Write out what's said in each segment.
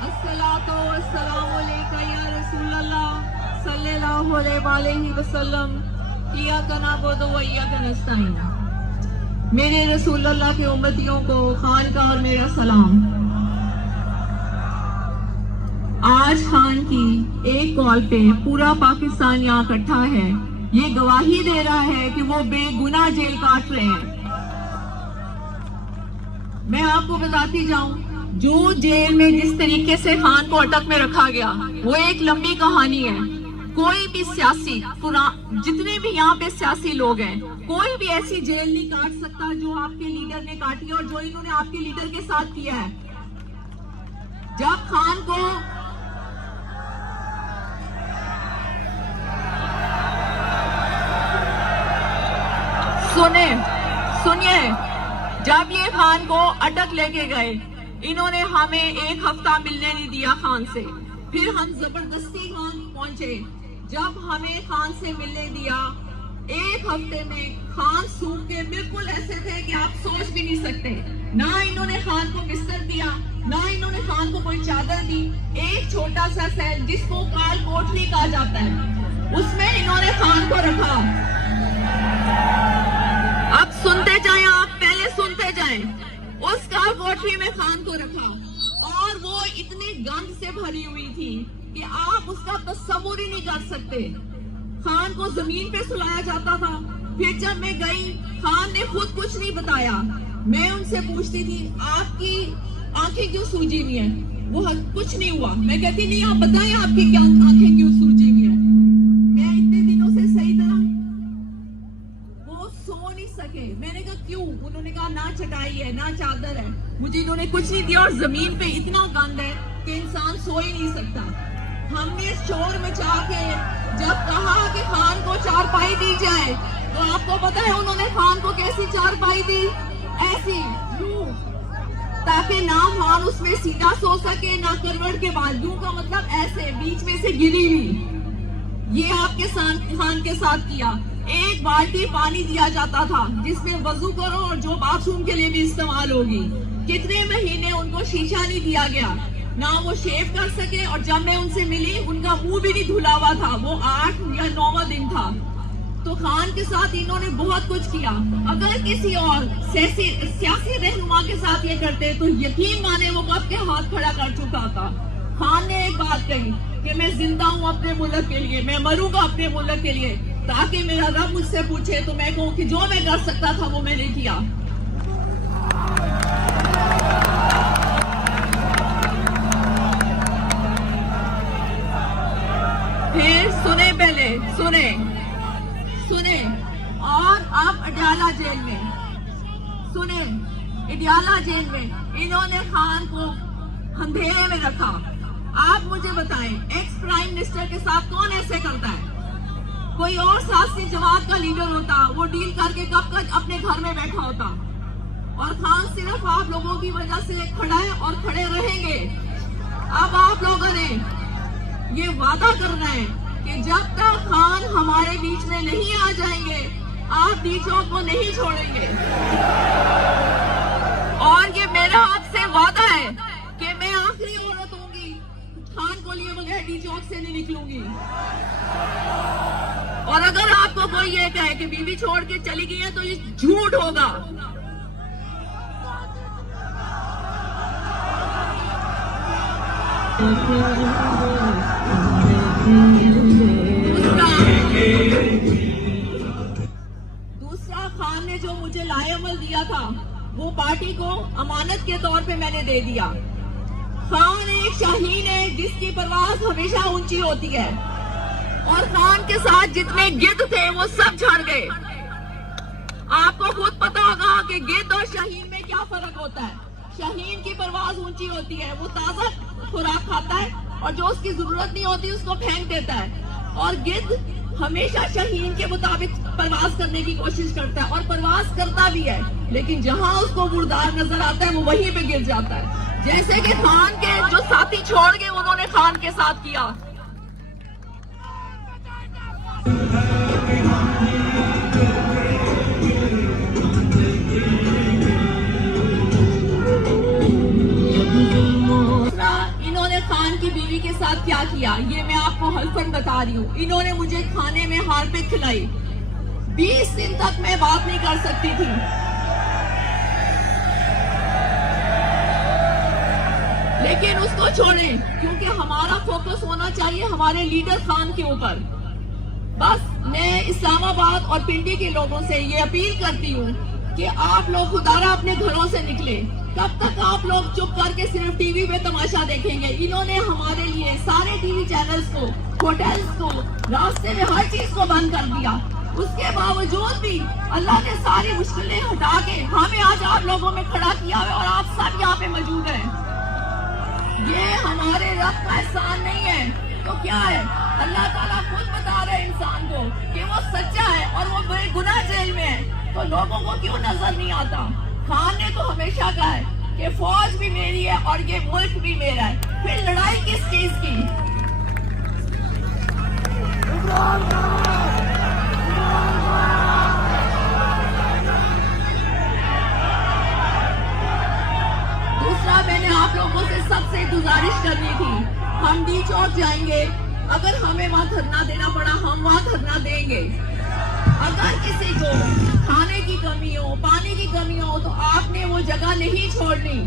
अस्सलातु वस्सलामु अलैका या रसूल अल्लाह सल्लल्लाहु अलैहि वसल्लम इय्याका नअबुदु व इय्याका नस्तईन। मेरे रसूल अल्लाह के उम्मतियों को खान का और मेरा सलाम। आज खान की एक कॉल पे पूरा पाकिस्तान यहाँ इकट्ठा है, ये गवाही दे रहा है कि वो बेगुनाह जेल काट रहे हैं। मैं आपको बताती जाऊं, जो जेल में जिस तरीके से खान को अटक में रखा गया वो एक लंबी कहानी है। कोई भी सियासी, जितने भी यहाँ पे सियासी लोग हैं, कोई भी ऐसी जेल नहीं काट सकता जो आपके लीडर ने काटी है और जो इन्होंने आपके लीडर के साथ किया है। जब खान को सुनिए, जब ये खान को अटक लेके गए, इन्होंने हमें एक हफ्ता मिलने नहीं दिया खान से। फिर हम जबरदस्ती खान पहुंचे। जब हमें खान से मिलने दिया, एक हफ्ते में खान सूख के बिल्कुल ऐसे थे कि आप सोच भी नहीं सकते। ना इन्होंने खान को बिस्तर दिया, ना इन्होंने खान को कोई चादर दी। एक छोटा सा सेल जिसको काल कोठरी कहा जाता है, उसमें इन्होंने खान को रखा। अब सुनते जाएं, आप पहले सुनते जाएं। उस काल कोठरी में खान को रखा और वो इतनी गंद से भरी हुई थी कि आप उसका तस्वुर ही नहीं कर सकते। खान को जमीन पे सुलाया जाता था। फिर जब मैं गई, खान ने खुद कुछ नहीं बताया। मैं उनसे पूछती थी, आपकी आंखें क्यों सूजी हुई हैं? वो कुछ नहीं हुआ। मैं कहती नहीं, आप बताएं आपकी क्या आंखें क्यों सूजी हुई हैं? मैं इतने दिनों से सही तरह वो सो नहीं सके। मैंने कहा क्यों? उन्होंने कहा ना चटाई है, ना चादर है। मुझे इन्होंने कुछ नहीं दिया और जमीन पे इतना गंद है कि इंसान सो ही नहीं सकता। हमने शोर मचा के जब कहा कि खान को चारपाई दी जाए, तो आपको पता है उन्होंने खान को कैसी चारपाई दी? ऐसी, ताकि ना खान उसमें सीधा सो सके, ना करवट के बाद। यूं का मतलब ऐसे बीच में से गिरी हुई। ये आपके खान के साथ किया। एक बाल्टी पानी दिया जाता था जिसमें वजू करो और जो बाथरूम के लिए भी इस्तेमाल होगी। कितने महीने उनको शीशा नहीं दिया गया, ना वो शेव कर सके। और जब मैं उनसे मिली, उनका मुंह भी नहीं धुला हुआ था। वो 8 या 9वां दिन था। तो खान के साथ इन्होंने बहुत कुछ किया। अगर किसी और सियासी रहनुमा के साथ ये करते तो यकीन माने वो कब के हाथ खड़ा कर चुका था। खान ने एक बात कही कि मैं जिंदा हूँ अपने मुल्क के लिए, मैं मरूंगा अपने मुल्क के लिए, ताकि मेरा रब मुझसे पूछे तो मैं कहूँ कि जो मैं कर सकता था वो मैंने किया। फिर सुने और अब अडयाला जेल में इन्होंने खान को अंधेरे में रखा। आप मुझे बताएं, एक्स प्राइम मिनिस्टर के साथ कौन ऐसे करता है? कोई और सियासी जमात का लीडर होता, वो डील करके कब तक अपने घर में बैठा होता। और खान सिर्फ आप लोगों की वजह से खड़ा है और खड़े रहेंगे। अब आप लोगों ने ये वादा करना है कि जब तक खान हमारे बीच में नहीं आ जाएंगे, आप डीचों को नहीं छोड़ेंगे। और ये मेरा आपसे वादा है कि मैं आखिरी औरत होंगी खान को लिए बगैर डी चौक से नहीं निकलूंगी। और अगर आपको कोई ये कहे कि बीवी छोड़ के चली गई है तो ये झूठ होगा। दूसरा, खान ने जो मुझे लाएअमल दिया था वो पार्टी को अमानत के तौर पे मैंने दे दिया। खान एक शाहीन है जिसकी परवाज हमेशा ऊंची होती है। और खान के साथ जितने गिद्ध थे वो सब झड़ गए। आपको खुद पता होगा कि गिद्ध और शाहीन में क्या फर्क होता है। शाहीन की परवाज ऊंची होती है, वो ताजा खुराक खाता है और जो उसकी जरूरत नहीं होती उसको फेंक देता है। और गिद्ध हमेशा शाहीन के मुताबिक परवाज करने की कोशिश करता है और परवाज करता भी है, लेकिन जहां उसको मुर्दार नजर आता है वो वहीं पे गिर जाता है। जैसे कि खान के जो साथी छोड़ गए उन्होंने खान के साथ किया। ساتھ کیا کیا یہ میں آپ کو حلفاً بتا رہی ہوں. انہوں نے مجھے کھانے میں ہارپک کھلائی. 20 دن تک میں بات نہیں کر سکتی تھی. لیکن اس کو چھوڑیں, کیونکہ ہمارا فوکس ہونا چاہیے ہمارے لیڈر خان کے اوپر. بس میں اسلام آباد اور پنڈی کے لوگوں سے یہ اپیل کرتی ہوں کہ آپ لوگ خدارا اپنے گھروں سے نکلیں. کب تک آپ لوگ چپ کر کے صرف ٹی وی پہ تماشا دیکھیں گے؟ انہوں نے ہمارے لیے سارے ٹی وی چینلز کو, ہوٹلز کو, راستے میں ہر چیز کو بند کر دیا. اس کے باوجود بھی اللہ نے ساری مشکلیں ہٹا کے ہمیں آج آپ لوگوں میں کھڑا کیا ہے اور آپ سب یہاں پہ موجود ہیں. یہ ہمارے رب کا احسان نہیں ہے تو کیا ہے؟ اللہ تعالیٰ خود بتا رہے انسان کو کہ وہ سچا ہے اور وہ بے گناہ جیل میں ہے, تو لوگوں کو کیوں نظر نہیں آتا؟ خان نے تو ہمیشہ کہا ہے کہ فوج بھی میری ہے اور یہ ملک بھی میرا ہے, پھر لڑائی کس چیز کی؟ دوسرا میں نے آپ لوگوں سے سب سے گزارش کرنی تھی, ہم ڈی چوک جائیں گے, اگر ہمیں وہاں دھرنا دینا پڑا ہم وہاں دھرنا دیں گے. اگر کسی کو کھانے کی کمی ہو, پانی کی کمی ہو, تو آپ نے وہ جگہ نہیں چھوڑنی,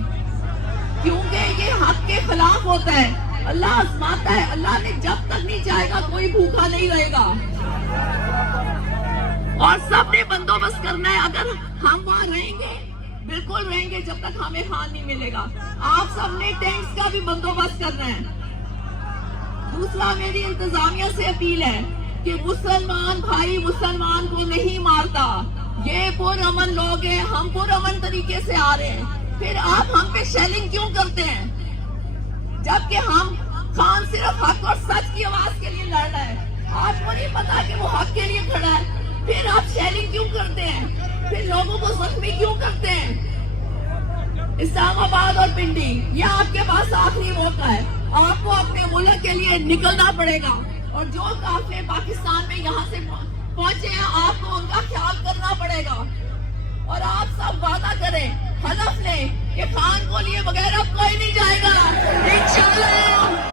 کیونکہ یہ حق کے خلاف ہوتا ہے. اللہ آزماتا ہے, اللہ نے جب تک نہیں چاہے گا کوئی بھوکا نہیں رہے گا, اور سب نے بندوبست کرنا ہے. اگر ہم وہاں رہیں گے, بالکل رہیں گے جب تک ہمیں خان نہیں ملے گا. آپ سب نے ٹینٹس کا بھی بندوبست کرنا ہے. دوسرا میری انتظامیہ سے اپیل ہے کہ مسلمان بھائی مسلمان کو نہیں مارتا. یہ پرامن لوگ ہیں, ہم پرامن طریقے سے آ رہے ہیں, پھر آپ ہم پہ شیلنگ کیوں کرتے ہیں؟ جبکہ ہم خان صرف حق اور سچ کی آواز کے لیے لڑ رہا ہے. آپ کو نہیں پتا کہ وہ حق کے لیے کھڑا ہے, پھر آپ شیلنگ کیوں کرتے ہیں؟ پھر لوگوں کو زخمی کیوں کرتے ہیں؟ اسلام آباد اور پنڈی, یہ آپ کے پاس آخری موقع ہے. آپ کو اپنے ملک کے لیے نکلنا پڑے گا, اور جو قافلے پاکستان میں یہاں سے پہنچے ہیں آپ کو ان کا خیال کرنا پڑے گا. اور آپ سب وعدہ کریں, حلف لیں کہ خان کو لیے بغیر اب کوئی نہیں جائے گا. انشاءاللہ